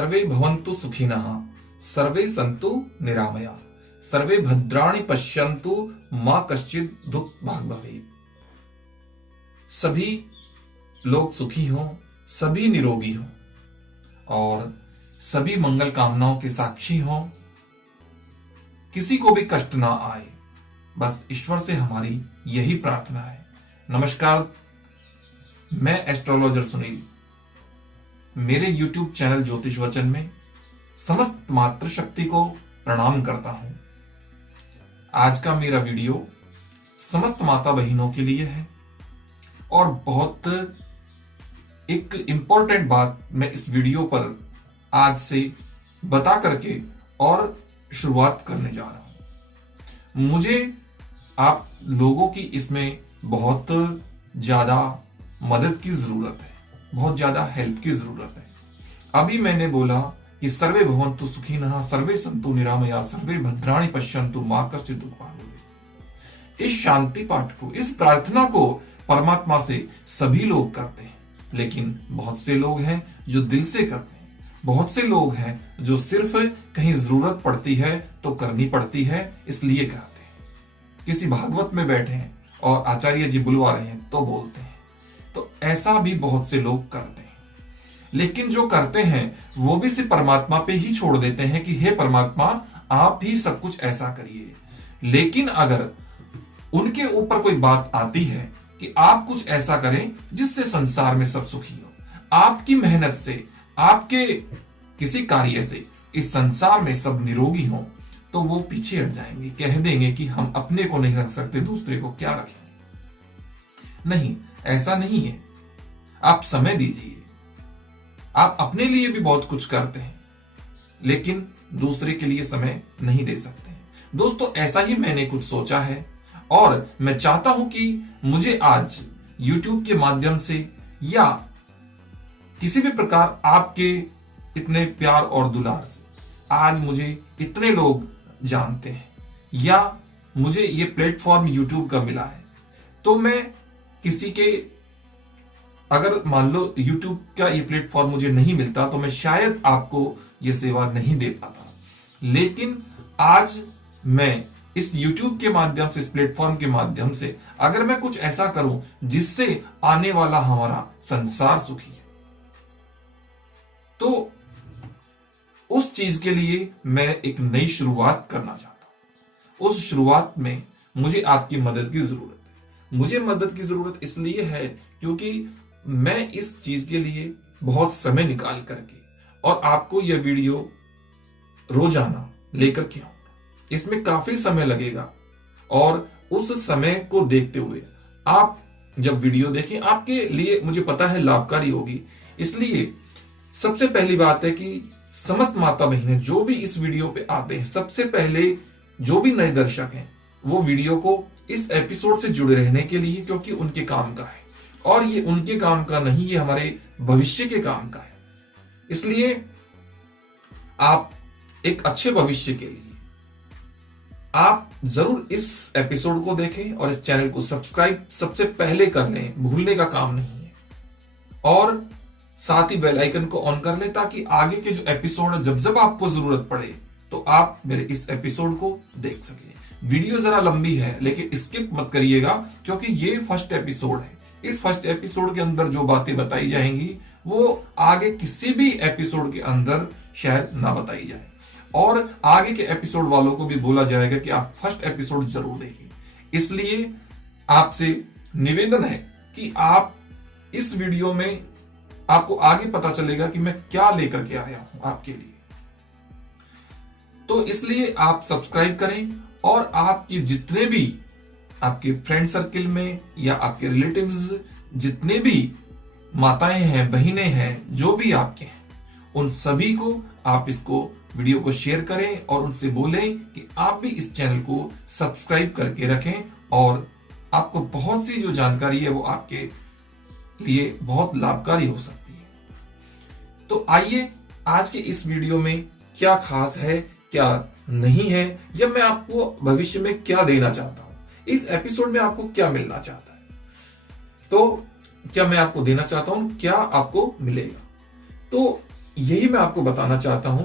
सर्वे भवन्तु सुखिनः, सर्वे सन्तु निरामया, सर्वे भद्राणि पश्यन्तु, मां कश्चित् दुःख भाग् भवेत्। सभी लोग सुखी हों, सभी निरोगी हों और सभी मंगल कामनाओं के साक्षी हों, किसी को भी कष्ट ना आए, बस ईश्वर से हमारी यही प्रार्थना है। नमस्कार, मैं एस्ट्रोलॉजर सुनील। मेरे YouTube चैनल ज्योतिष वचन में समस्त मातृशक्ति को प्रणाम करता हूं। आज का मेरा वीडियो समस्त माता बहनों के लिए है और बहुत एक इंपॉर्टेंट बात मैं इस वीडियो पर आज से बता करके और शुरुआत करने जा रहा हूं। मुझे आप लोगों की इसमें बहुत ज्यादा मदद की जरूरत है, बहुत ज्यादा हेल्प की जरूरत है। अभी मैंने बोला कि सर्वे भवन्तु सुखिनः, सर्वे सन्तु निरामया, सर्वे भद्राणि पश्यन्तु, मां कश्चित् दुःख भाग् भवेत्। इस शांति पाठ को, इस प्रार्थना को परमात्मा से सभी लोग करते हैं, लेकिन बहुत से लोग हैं जो दिल से करते हैं, बहुत से लोग हैं जो सिर्फ कहीं जरूरत पड़ती है तो करनी पड़ती है इसलिए करते हैं। किसी भागवत में बैठे हैं और आचार्य जी बुलवा रहे हैं तो बोलते हैं, तो ऐसा भी बहुत से लोग करते हैं। लेकिन जो करते हैं वो भी सिर्फ परमात्मा पे ही छोड़ देते हैं कि हे परमात्मा आप ही सब कुछ ऐसा करिए। लेकिन अगर उनके ऊपर कोई बात आती है कि आप कुछ ऐसा करें जिससे संसार में सब सुखी हो, आपकी मेहनत से, आपके किसी कार्य से इस संसार में सब निरोगी हो, तो वो पीछे हट जाएंगे, कह देंगे कि हम अपने को नहीं रख सकते, दूसरे को क्या रखेंगे। नहीं, ऐसा नहीं है। आप समय दीजिए। आप अपने लिए भी बहुत कुछ करते हैं लेकिन दूसरे के लिए समय नहीं दे सकते हैं। दोस्तों, ऐसा ही मैंने कुछ सोचा है और मैं चाहता हूं कि मुझे आज YouTube के माध्यम से या किसी भी प्रकार आपके इतने प्यार और दुलार से आज मुझे इतने लोग जानते हैं या मुझे ये प्लेटफॉर्म YouTube का मिला है, तो मैं किसी के, अगर मान लो YouTube का ये प्लेटफॉर्म मुझे नहीं मिलता तो मैं शायद आपको ये सेवा नहीं दे पाता। लेकिन आज मैं इस YouTube के माध्यम से, इस प्लेटफॉर्म के माध्यम से अगर मैं कुछ ऐसा करूं जिससे आने वाला हमारा संसार सुखी है, तो उस चीज के लिए मैं एक नई शुरुआत करना चाहता हूं। उस शुरुआत में मुझे आपकी मदद की जरूरत है। मुझे मदद की जरूरत इसलिए है क्योंकि मैं इस चीज के लिए बहुत समय निकाल करके और आपको यह वीडियो रोजाना लेकर के आऊंगा। इसमें काफी समय लगेगा और उस समय को देखते हुए आप जब वीडियो देखें, आपके लिए मुझे पता है लाभकारी होगी। इसलिए सबसे पहली बात है कि समस्त माता बहनें जो भी इस वीडियो पे आते हैं, सबसे पहले जो भी नए दर्शक हैं वो वीडियो को इस एपिसोड से जुड़े रहने के लिए, क्योंकि उनके काम का है और ये उनके काम का नहीं, ये हमारे भविष्य के काम का है। इसलिए आप एक अच्छे भविष्य के लिए आप जरूर इस एपिसोड को देखें और इस चैनल को सब्सक्राइब सबसे पहले कर लें, भूलने का काम नहीं है। और साथ ही बेल आइकन को ऑन कर लें ताकि आगे के जो एपिसोड है, जब जब आपको जरूरत पड़े तो आप मेरे इस एपिसोड को देख सकें। वीडियो जरा लंबी है लेकिन स्किप मत करिएगा, क्योंकि ये फर्स्ट एपिसोड है। इस फर्स्ट एपिसोड के अंदर जो बातें बताई जाएंगी वो आगे किसी भी एपिसोड के अंदर शायद ना बताई जाए, और आगे के एपिसोड वालों को भी बोला जाएगा कि आप फर्स्ट एपिसोड जरूर देखें। इसलिए आपसे निवेदन है कि आप इस वीडियो में, आपको आगे पता चलेगा कि मैं क्या लेकर के आया हूं आपके लिए। तो इसलिए आप सब्सक्राइब करें और आपके जितने भी आपके फ्रेंड सर्किल में या आपके रिलेटिव्स, जितने भी माताएं हैं, बहनें हैं, जो भी आपके हैं, उन सभी को आप इसको वीडियो को शेयर करें और उनसे बोलें कि आप भी इस चैनल को सब्सक्राइब करके रखें और आपको बहुत सी जो जानकारी है वो आपके लिए बहुत लाभकारी हो सकती है। तो आइए आज के इस वीडियो में क्या खास है, क्या नहीं है, या मैं आपको भविष्य में क्या देना चाहता हूं, इस एपिसोड में आपको क्या मिलना चाहता है, तो क्या मैं आपको देना चाहता हूं, क्या आपको मिलेगा। तो यही मैं आपको बताना चाहता हूं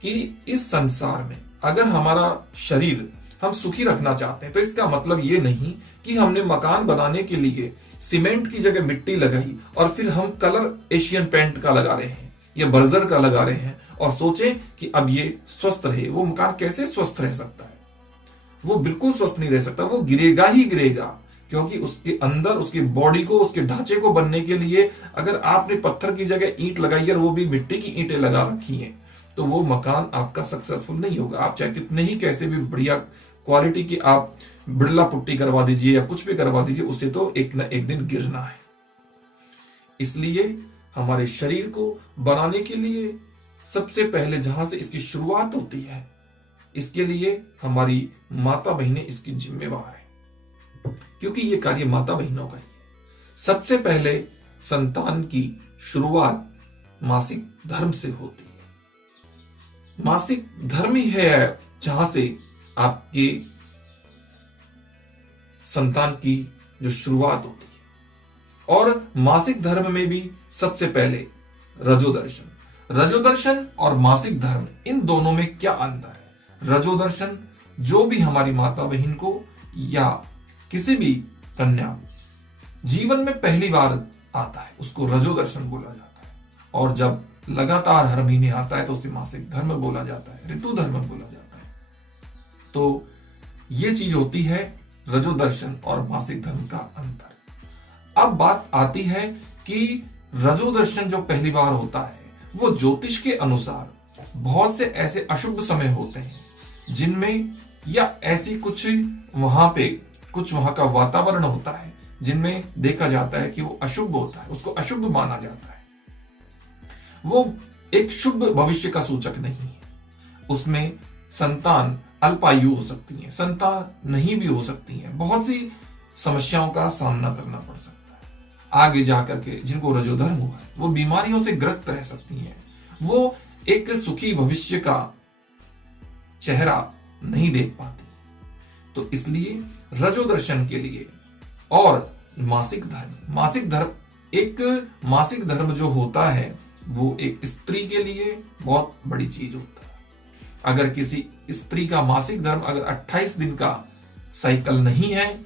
कि इस संसार में अगर हमारा शरीर हम सुखी रखना चाहते हैं तो इसका मतलब ये नहीं कि हमने मकान बनाने के लिए सीमेंट की जगह मिट्टी लगाई और फिर हम कलर एशियन पेंट का लगा रहे हैं या बर्जर का लगा रहे हैं और सोचें कि अब ये स्वस्थ रहे। वो मकान कैसे स्वस्थ रह सकता है? वो बिल्कुल स्वस्थ नहीं रह सकता, वो गिरेगा ही गिरेगा, क्योंकि उसके अंदर उसकी बॉडी को, उसके ढांचे को बनने के लिए अगर आपने पत्थर की जगह ईंट लगाई और वो भी मिट्टी की ईंटें लगा रखी हैं तो वो मकान आपका सक्सेसफुल नहीं होगा। आप चाहे कितने ही कैसे भी बढ़िया क्वालिटी की आप बिरला पुट्टी करवा दीजिए या कुछ भी करवा दीजिए, उससे तो एक न एक दिन गिरना है। इसलिए हमारे शरीर को बनाने के लिए सबसे पहले जहां से इसकी शुरुआत होती है, इसके लिए हमारी माता बहनें इसकी जिम्मेवार है, क्योंकि ये कार्य माता बहनों का ही है। सबसे पहले संतान की शुरुआत मासिक धर्म से होती है। मासिक धर्म ही है जहां से आपके संतान की जो शुरुआत होती है। और मासिक धर्म में भी सबसे पहले रजोदर्शन। रजोदर्शन और मासिक धर्म, इन दोनों में क्या अंतर है? रजोदर्शन जो भी हमारी माता बहन को या किसी भी कन्या जीवन में पहली बार आता है उसको रजोदर्शन बोला जाता है, और जब लगातार हर महीने आता है तो उसे मासिक धर्म बोला जाता है, ऋतु धर्म बोला जाता है। तो ये चीज होती है रजोदर्शन और मासिक धर्म का अंतर। अब बात आती है कि रजोदर्शन जो पहली बार होता है वो ज्योतिष के अनुसार बहुत से ऐसे अशुभ समय होते हैं जिनमें, या ऐसी कुछ वहां का वातावरण होता है जिनमें देखा जाता है कि वो अशुभ होता है, उसको अशुभ माना जाता है। वो एक शुभ भविष्य का सूचक नहीं है। उसमें संतान अल्पायु हो सकती है, संतान नहीं भी हो सकती है, बहुत सी समस्याओं का सामना करना पड़ सकता है। आगे जाकर के जिनको रजोधर्म हुआ है वो बीमारियों से ग्रस्त रह सकती हैं, वो एक सुखी भविष्य का चेहरा नहीं देख पाती। तो इसलिए रजोदर्शन के लिए और मासिक धर्म जो होता है वो एक स्त्री के लिए बहुत बड़ी चीज होता है। अगर किसी स्त्री का मासिक धर्म अगर 28 दिन का साइकिल नहीं है,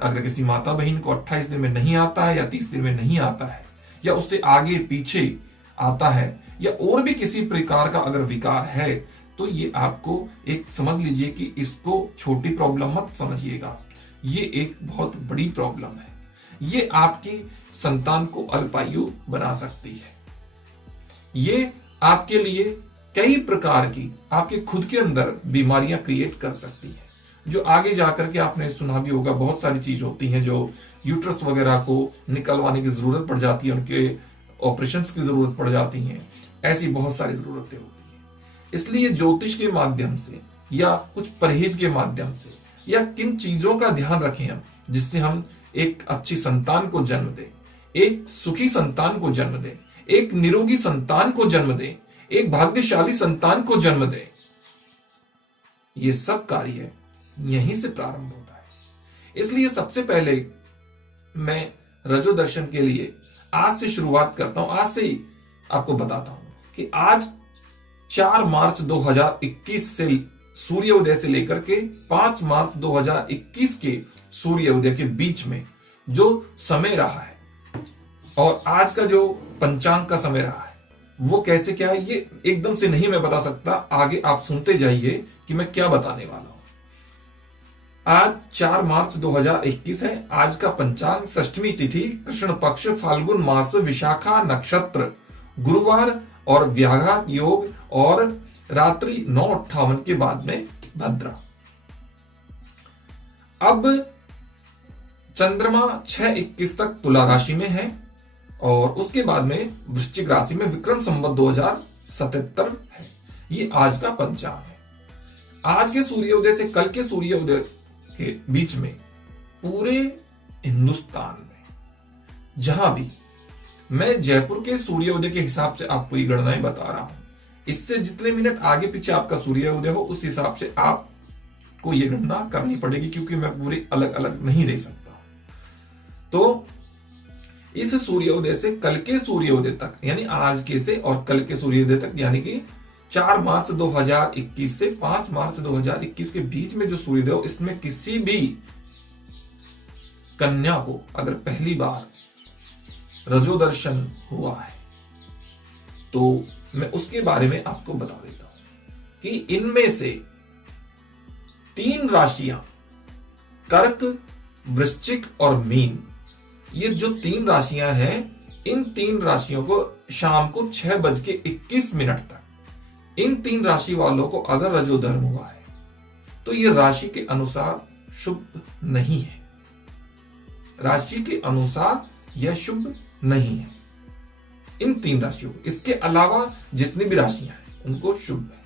अगर किसी माता बहन को 28 दिन में नहीं आता है या 30 दिन में नहीं आता है या उससे आगे पीछे आता है या और भी किसी प्रकार का अगर विकार है, तो ये आपको एक समझ लीजिए कि इसको छोटी प्रॉब्लम मत समझिएगा, ये एक बहुत बड़ी प्रॉब्लम है। ये आपकी संतान को अल्पायु बना सकती है। ये आपके लिए कई प्रकार की आपके खुद के अंदर बीमारियां क्रिएट कर सकती है, जो आगे जाकर के आपने सुना भी होगा। बहुत सारी चीज होती हैं जो यूट्रस वगैरह को निकलवाने की जरूरत पड़ जाती है, उनके ऑपरेशंस की जरूरत पड़ जाती है, ऐसी बहुत सारी जरूरतें होती हैं। इसलिए ज्योतिष के माध्यम से या कुछ परहेज के माध्यम से या किन चीजों का ध्यान रखें हम, जिससे हम एक अच्छी संतान को जन्म दें, एक सुखी संतान को जन्म दें, एक निरोगी संतान को जन्म दें, एक भाग्यशाली संतान को जन्म दें, ये सब कार्य यहीं से प्रारंभ होता है। इसलिए सबसे पहले मैं रजोदर्शन के लिए आज से शुरुआत करता हूं, आज से ही आपको बताता हूं कि आज 4 मार्च 2021 से सूर्योदय से लेकर के 5 मार्च 2021 के सूर्योदय के बीच में जो समय रहा है और आज का जो पंचांग का समय रहा है वो कैसे क्या है, ये एकदम से नहीं मैं बता सकता। आगे आप सुनते जाइए कि मैं क्या बताने वाला हूं। आज 4 मार्च 2021 है। आज का पंचांग षष्ठमी तिथि, कृष्ण पक्ष, फाल्गुन मास, विशाखा नक्षत्र, गुरुवार और व्याघात योग और रात्रि 9:58 के बाद में भद्रा। अब चंद्रमा 6:21 तक तुला राशि में है और उसके बाद में वृश्चिक राशि में विक्रम संवत 2077 है। ये आज का पंचांग है। आज के सूर्योदय से कल के सूर्योदय के बीच में पूरे हिंदुस्तान में जहां भी, मैं जयपुर के सूर्योदय के हिसाब से आपको ये गणनाएं बता रहा हूं, इससे जितने मिनट आगे पीछे आपका सूर्योदय हो उस हिसाब से आपको ये गणना करनी पड़ेगी, क्योंकि मैं पूरी अलग अलग नहीं दे सकता। तो इस सूर्योदय से कल के सूर्योदय तक, यानी आज के से और कल के सूर्योदय तक, यानी कि 4 मार्च 2021 से 5 मार्च 2021 के बीच में जो सूर्योदय हो, इसमें किसी भी कन्या को अगर पहली बार रजोदर्शन हुआ है तो मैं उसके बारे में आपको बता देता हूं कि इनमें से 3 राशियां कर्क, वृश्चिक और मीन, ये जो 3 राशियां हैं, इन 3 राशियों को शाम को 6:21 तक इन 3 राशि वालों को अगर रजोधर्म हुआ है तो ये राशि के अनुसार शुभ नहीं है। राशि के अनुसार यह शुभ नहीं है इन 3 राशियों को। इसके अलावा जितनी भी राशियां हैं उनको शुभ है।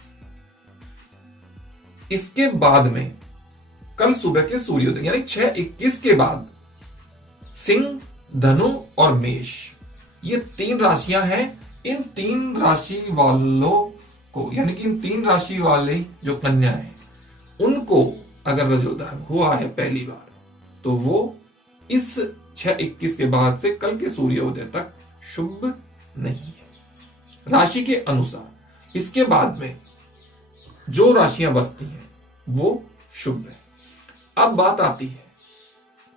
इसके बाद में कल सुबह के सूर्योदय यानी 6:21 के बाद सिंह, धनु और मेष, ये 3 राशियां हैं। इन 3 राशि वालों को, यानी कि इन 3 राशि वाले जो कन्या हैं उनको अगर रजोधर्म हुआ है पहली बार तो वो इस 6:21 के बाद से कल के सूर्योदय तक शुभ नहीं है राशि के अनुसार। इसके बाद में जो राशियां बचती हैं वो शुभ है। अब बात आती है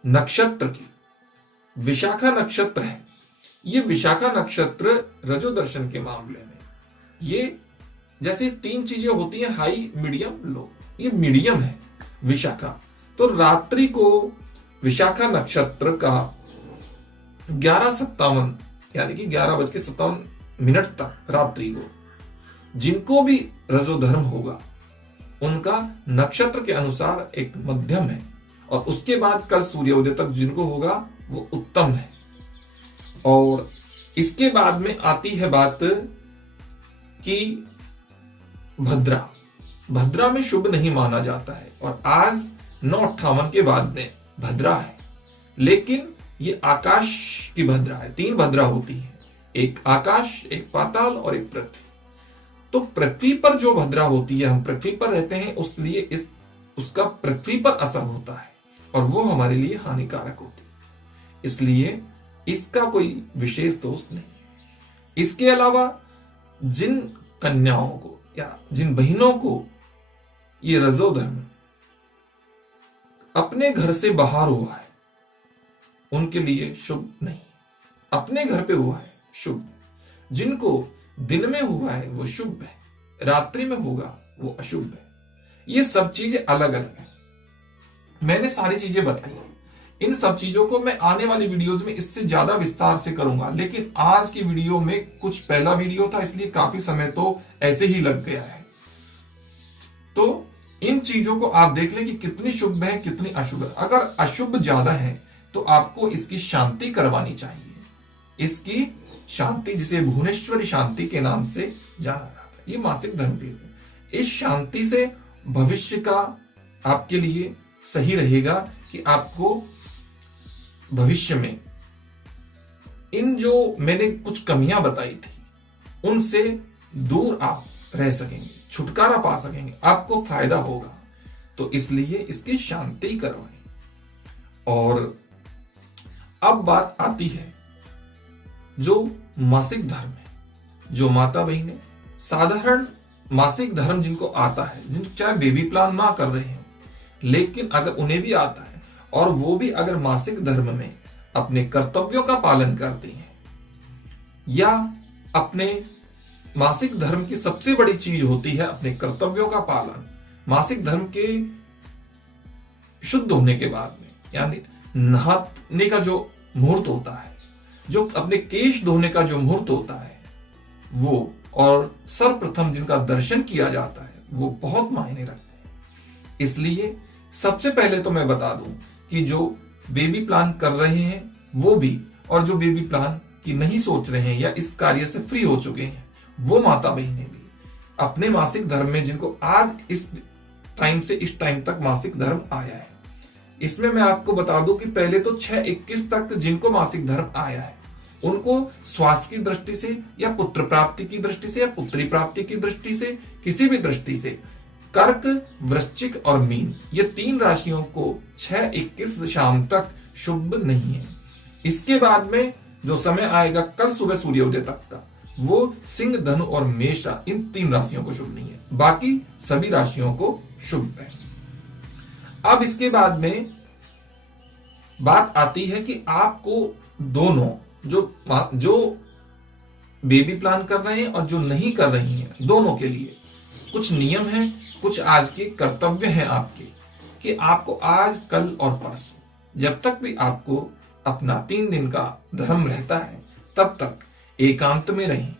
नक्षत्र की। विशाखा नक्षत्र है। ये विशाखा नक्षत्र रजो दर्शन के मामले में ये जैसे 3 चीजें होती हैं, हाई, मीडियम, लो, ये मीडियम है विशाखा। तो रात्रि को विशाखा नक्षत्र का 11:57 यानी कि 11:57 तक रात्रि को जिनको भी रजोधर्म होगा उनका नक्षत्र के अनुसार एक मध्यम है, और उसके बाद कल सूर्योदय तक जिनको होगा वो उत्तम है। और इसके बाद में आती है बात कि भद्रा में शुभ नहीं माना जाता है, और आज 9:58 के बाद में भद्रा है। लेकिन ये आकाश की भद्रा है। 3 भद्रा होती है, एक आकाश, एक पाताल और एक पृथ्वी। तो पृथ्वी पर जो भद्रा होती है, हम पृथ्वी पर रहते हैं उसलिए उसका पृथ्वी पर असर होता है और वो हमारे लिए हानिकारक होती है, इसलिए इसका कोई विशेष दोष नहीं है। इसके अलावा जिन कन्याओं को या जिन बहनों को ये रजोधर्म अपने घर से बाहर हुआ है उनके लिए शुभ नहीं। अपने घर पे हुआ है शुभ, जिनको दिन में हुआ है वो शुभ है, रात्रि में होगा वो अशुभ है। ये सब चीजें अलग अलग है। मैंने सारी चीजें बताई, इन सब चीजों को मैं आने वाली वीडियोस में इससे ज्यादा विस्तार से करूंगा, लेकिन आज की वीडियो में कुछ पहला वीडियो था इसलिए काफी समय तो ऐसे ही लग गया है। तो इन चीजों को आप देख लें कि कितनी शुभ है कितनी अशुभ है। अगर अशुभ ज्यादा है तो आपको इसकी शांति करवानी चाहिए। इसकी शांति, जिसे भुवनेश्वरी शांति के नाम से जाना जाता है, ये मासिक धर्म की है। इस शांति से भविष्य का आपके लिए सही रहेगा कि आपको भविष्य में इन जो मैंने कुछ कमियां बताई थी उनसे दूर आप रह सकेंगे, छुटकारा पा सकेंगे, आपको फायदा होगा। तो इसलिए इसकी शांति करवाएं। और अब बात आती है जो मासिक धर्म है, जो माता बहनें साधारण मासिक धर्म जिनको आता है, जिनको चाहे बेबी प्लान ना कर रहे हैं, लेकिन अगर उन्हें भी आता है और वो भी अगर मासिक धर्म में अपने कर्तव्यों का पालन करती हैं, या अपने मासिक धर्म की सबसे बड़ी चीज होती है अपने कर्तव्यों का पालन, मासिक धर्म के शुद्ध होने के बाद में, यानी नहाने का जो मुहूर्त होता है, जो अपने केश धोने का जो मुहूर्त होता है वो, और सर्वप्रथम जिनका दर्शन किया जाता है वो बहुत मायने रखते हैं। इसलिए सबसे पहले तो मैं बता दूं कि जो बेबी प्लान कर रहे हैं वो भी, और जो बेबी प्लान की नहीं सोच रहे हैं या इस कार्य से फ्री हो चुके हैं वो माता बहनें भी अपने मासिक धर्म में, जिनको आज इस टाइम से इस टाइम तक मासिक धर्म आया है, इसमें मैं आपको बता दूं कि पहले तो 6:21 तक जिनको मासिक धर्म आया है उनको स्वास्थ्य की दृष्टि से या पुत्र प्राप्ति की दृष्टि से या पुत्री प्राप्ति की दृष्टि से, किसी भी दृष्टि से, कर्क, वृश्चिक और मीन, ये 3 राशियों को 6:21 शाम तक शुभ नहीं है। इसके बाद में जो समय आएगा कल सुबह सूर्योदय तक का, वो सिंह, धनु और मेष इन 3 राशियों को शुभ नहीं है, बाकी सभी राशियों को शुभ है। अब इसके बाद में बात आती है कि आपको दोनों जो बेबी प्लान कर रहे हैं और जो नहीं कर रही हैं, दोनों के लिए कुछ नियम हैं, कुछ आज के कर्तव्य हैं आपके, कि आपको आज, कल और परसों, जब तक भी आपको अपना 3 दिन का धर्म रहता है, तब तक एकांत में रहें,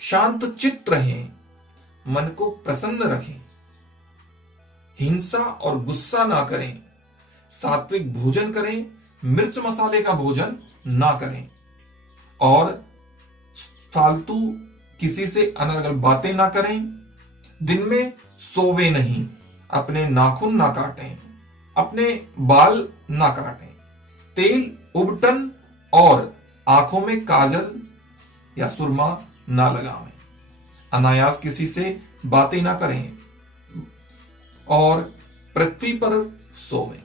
शांत चित्त रहें, मन को प्रसन्न रखें, हिंसा और गुस्सा ना करें, सात्विक भोजन करें, मिर्च मसाले का भोजन ना करें, और फालतू किसी से अनर्गल बातें ना करें, दिन में सोवे नहीं, अपने नाखून ना काटें, अपने बाल ना काटें, तेल, उबटन और आंखों में काजल या सुरमा ना लगावें, अनायास किसी से बातें ना करें और पृथ्वी पर सोवें।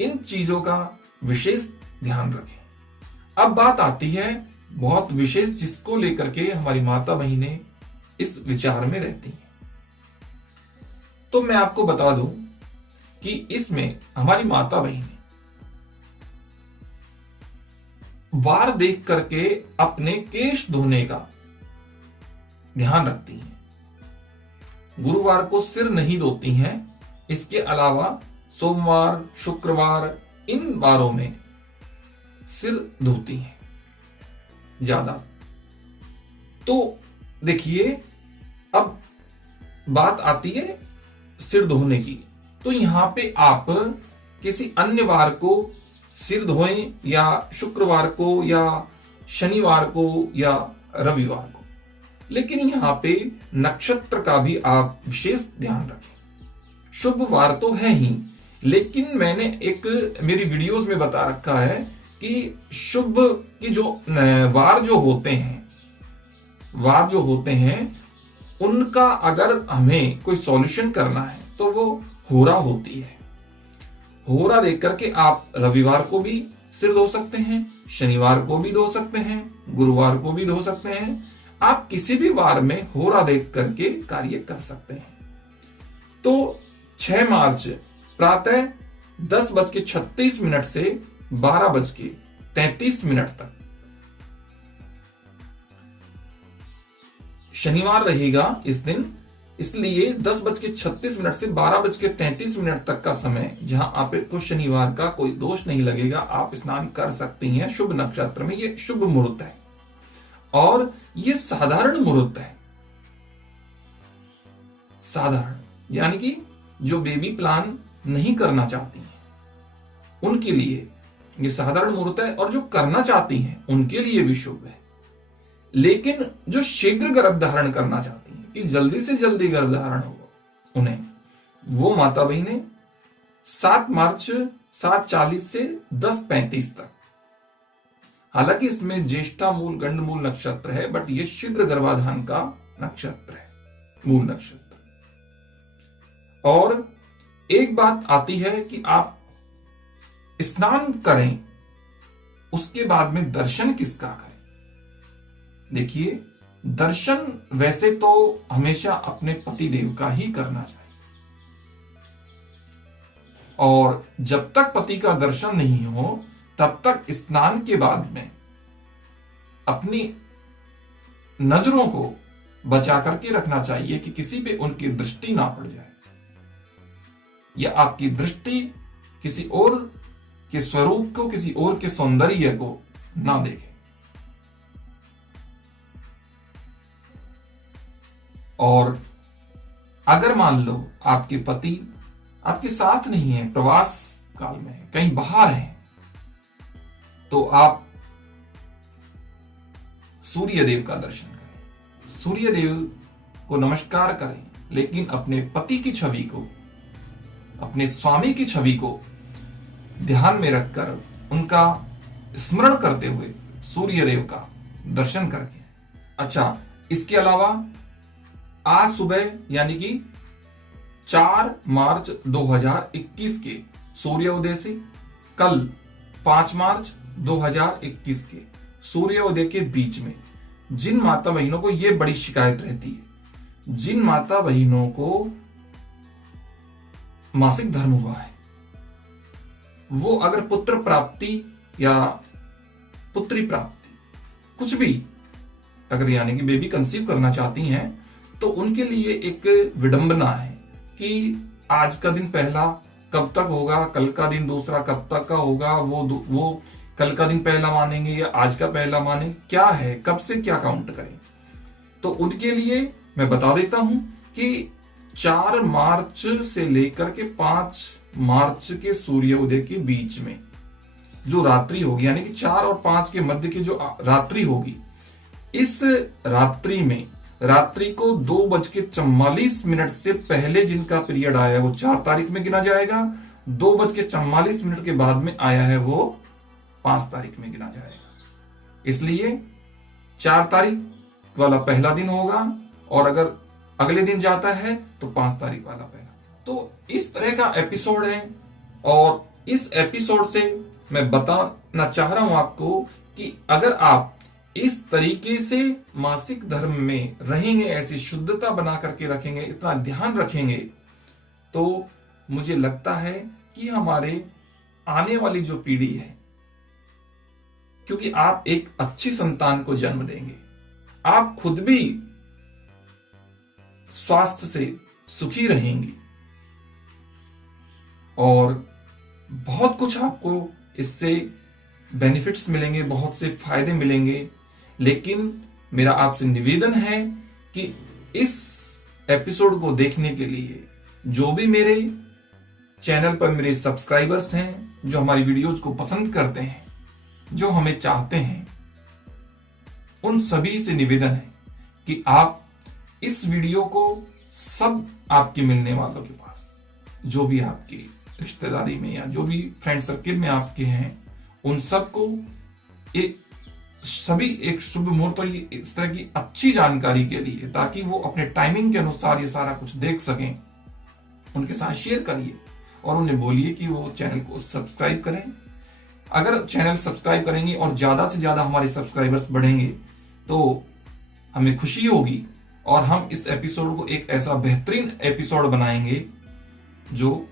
इन चीजों का विशेष ध्यान रखें। अब बात आती है बहुत विशेष, जिसको लेकर के हमारी माता बहनें इस विचार में रहती हैं। तो मैं आपको बता दूं कि इसमें हमारी माता बहनें वार देख करके अपने केश धोने का ध्यान रखती हैं। गुरुवार को सिर नहीं धोती हैं। इसके अलावा सोमवार, शुक्रवार, इन वारों में सिर धोती हैं ज्यादा। तो देखिए, अब बात आती है सिर धोने की, तो यहां पे आप किसी अन्य वार को सिर धोएं, या शुक्रवार को, या शनिवार को, या रविवार को, लेकिन यहां पे नक्षत्र का भी आप विशेष ध्यान रखें। शुभ वार तो है ही, लेकिन मैंने एक मेरी वीडियोस में बता रखा है कि शुभ की जो वार जो होते हैं उनका अगर हमें कोई सॉल्यूशन करना है तो वो होरा होती है। होरा देख करके आप रविवार को भी सिर धो सकते हैं, शनिवार को भी धो सकते हैं, गुरुवार को भी धो सकते हैं। आप किसी भी वार में होरा देख करके कार्य कर सकते हैं। तो 6 मार्च प्रातः 10:36 से 12:33 तक शनिवार रहेगा इस दिन, इसलिए 10:36 से 12:33 तक का समय, जहां आपको शनिवार का कोई दोष नहीं लगेगा, आप स्नान कर सकती हैं शुभ नक्षत्र में। ये शुभ मुहूर्त है और ये साधारण मुहूर्त है। साधारण यानी कि जो बेबी प्लान नहीं करना चाहती हैं उनके लिए ये साधारण मुहूर्त है, और जो करना चाहती हैं उनके लिए भी शुभ है। लेकिन जो शीघ्र गर्भ धारण करना चाहती हैं कि जल्दी से जल्दी गर्भ धारण हो, उन्हें वो माता बहनें 7 मार्च 7:40 से 10:35 तक, हालांकि इसमें ज्येष्ठा मूल गंड मूल नक्षत्र है, बट ये शीघ्र गर्भाधान का नक्षत्र है, मूल नक्षत्र। और एक बात आती है कि आप स्नान करें, उसके बाद में दर्शन किसका करें। देखिए, दर्शन वैसे तो हमेशा अपने पति देव का ही करना चाहिए, और जब तक पति का दर्शन नहीं हो तब तक स्नान के बाद में अपनी नजरों को बचा करके रखना चाहिए कि किसी पे उनकी दृष्टि ना पड़ जाए, या आपकी दृष्टि किसी और के स्वरूप को, किसी और के सौंदर्य को ना देखे। और अगर मान लो आपके पति आपके साथ नहीं है, प्रवास काल में है, कहीं बाहर है, तो आप सूर्य देव का दर्शन करें, सूर्य देव को नमस्कार करें, लेकिन अपने पति की छवि को, अपने स्वामी की छवि को ध्यान में रखकर उनका स्मरण करते हुए सूर्य देव का दर्शन करके। अच्छा, इसके अलावा आज सुबह यानी कि 4 मार्च 2021 के सूर्योदय से कल 5 मार्च 2021 के सूर्योदय के बीच में जिन माता बहनों को यह बड़ी शिकायत रहती है, जिन माता बहनों को मासिक धर्म हुआ है, वो अगर पुत्र प्राप्ति या पुत्री प्राप्ति कुछ भी अगर यानी कि बेबी कंसीव करना चाहती हैं, तो उनके लिए एक विडंबना है कि आज का दिन पहला कब तक होगा, कल का दिन दूसरा कब तक का होगा, वो कल का दिन पहला मानेंगे या आज का पहला मानेंगे, क्या है, कब से क्या काउंट करें। तो उनके लिए मैं बता देता हूं कि 4 मार्च से लेकर के 5 मार्च के सूर्योदय के बीच में जो रात्रि होगी, यानी कि 4 और 5 के मध्य की जो रात्रि होगी, इस रात्रि में रात्रि को 2:44 से पहले जिनका पीरियड आया है वो 4 तारीख में गिना जाएगा, 2:44 के बाद में आया है वो 5 तारीख में गिना जाएगा। इसलिए 4 तारीख वाला पहला दिन होगा और अगर अगले दिन जाता है तो 5 तारीख वाला पहला। तो इस तरह का एपिसोड है और इस एपिसोड से मैं बताना चाह रहा हूं आपको कि अगर आप इस तरीके से मासिक धर्म में रहेंगे, ऐसी शुद्धता बना करके रखेंगे, इतना ध्यान रखेंगे, तो मुझे लगता है कि हमारे आने वाली जो पीढ़ी है, क्योंकि आप एक अच्छी संतान को जन्म देंगे, आप खुद भी स्वास्थ्य से सुखी रहेंगी और बहुत कुछ आपको इससे बेनिफिट्स मिलेंगे, बहुत से फायदे मिलेंगे। लेकिन मेरा आपसे निवेदन है कि इस एपिसोड को देखने के लिए जो भी मेरे चैनल पर मेरे सब्सक्राइबर्स हैं, जो हमारी वीडियोज को पसंद करते हैं, जो हमें चाहते हैं, उन सभी से निवेदन है कि आप इस वीडियो को सब आपके मिलने वालों के पास, जो भी आपकी रिश्तेदारी में या जो भी फ्रेंड सर्किल में आपके हैं, उन सबको सभी एक शुभ मुहूर्त और इस तरह की अच्छी जानकारी के लिए, ताकि वो अपने टाइमिंग के अनुसार ये सारा कुछ देख सकें, उनके साथ शेयर करिए और उन्हें बोलिए कि वो चैनल को सब्सक्राइब करें। अगर चैनल सब्सक्राइब करेंगे और ज्यादा से ज्यादा हमारे सब्सक्राइबर्स बढ़ेंगे तो हमें खुशी होगी और हम इस एपिसोड को एक ऐसा बेहतरीन एपिसोड बनाएंगे जो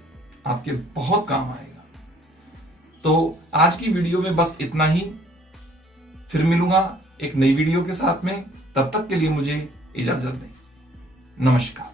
आपके बहुत काम आएगा। तो आज की वीडियो में बस इतना ही, फिर मिलूंगा एक नई वीडियो के साथ में। तब तक के लिए मुझे इजाजत दें। नमस्कार।